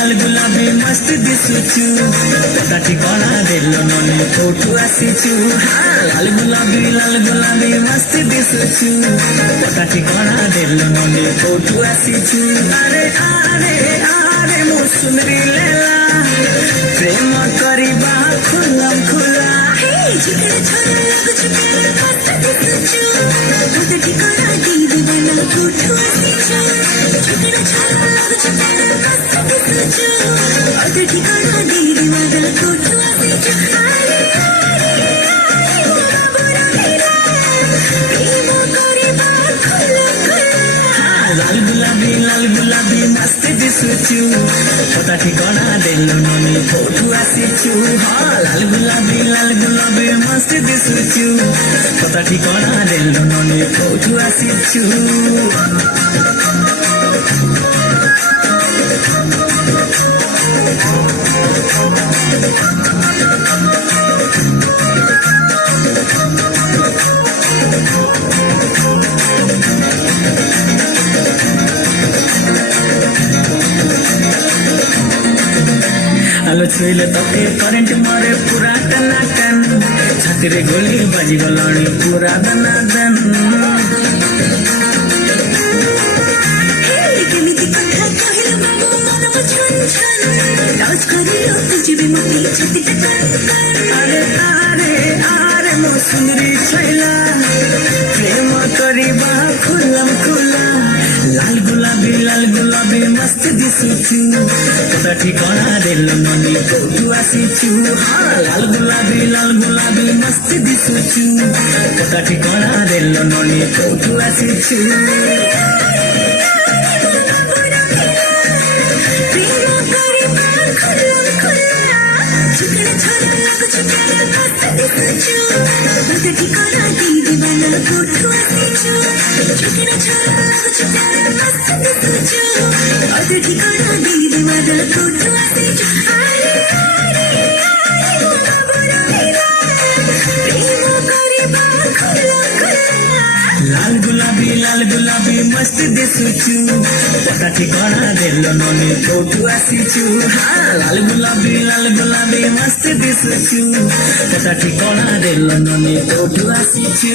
लाल गुलाबी मस्त दिसुचु पता ठिकाना देलो नने फोटो आसीचु लाल गुलाबी मस्त दिसुचु पता ठिकाना देलो नने फोटो आसीचु अरे अरे अरे मुसुमरी लेला प्रेम करिबा खुलम खुला जिगर छोरा लागुचु प्यार मस्त दिसुचु पता ठिकाना देलो नने फोटो आसीचु जिगर छोरा लागुचु प्यार मस्त दिसुचु पता ठिकाना देलो नने फोटो आसीचु अरे लाल गुलाबी मस्त दिसुचु पता ठिकाना देलो नने फोटो आसीचु लाल गुलाबी मस्त दिसुचु पता ठिकाना देलो नने फोटो आसीचु आलो छुईले तके करेंट मारे पूरा टनाटन छातीरे गोली बाजी गलाणी पूरा दनादन केमिति कथा कहिलो बाबू मनम छन छन राज करिलो तुझे मते छति अरे अरे अरे मौसुमरी छैला प्रेम करिबा खुलम खुला लाल गुलाबी मस्त दिसुचु पता ठिकाना देलो नने फोटो आसीचु लाल गुलाबी मस्त दिसुचु पता ठिकाना देलो नने फोटो आसीचु पता ठिकाना दीवाना फोटो आसीचु जिगर छोरा लागुचु प्यार मस्त दिसुचु पता ठिकाना दीवाना फोटो आसीचु अरे लाल गुलाबी मस्त दिसुचु पता ठिकाना देलो नने फोटो आसीचु लाल गुलाबी मस्त दिसुचु पता ठिकाना देलो नने फोटो आसीचु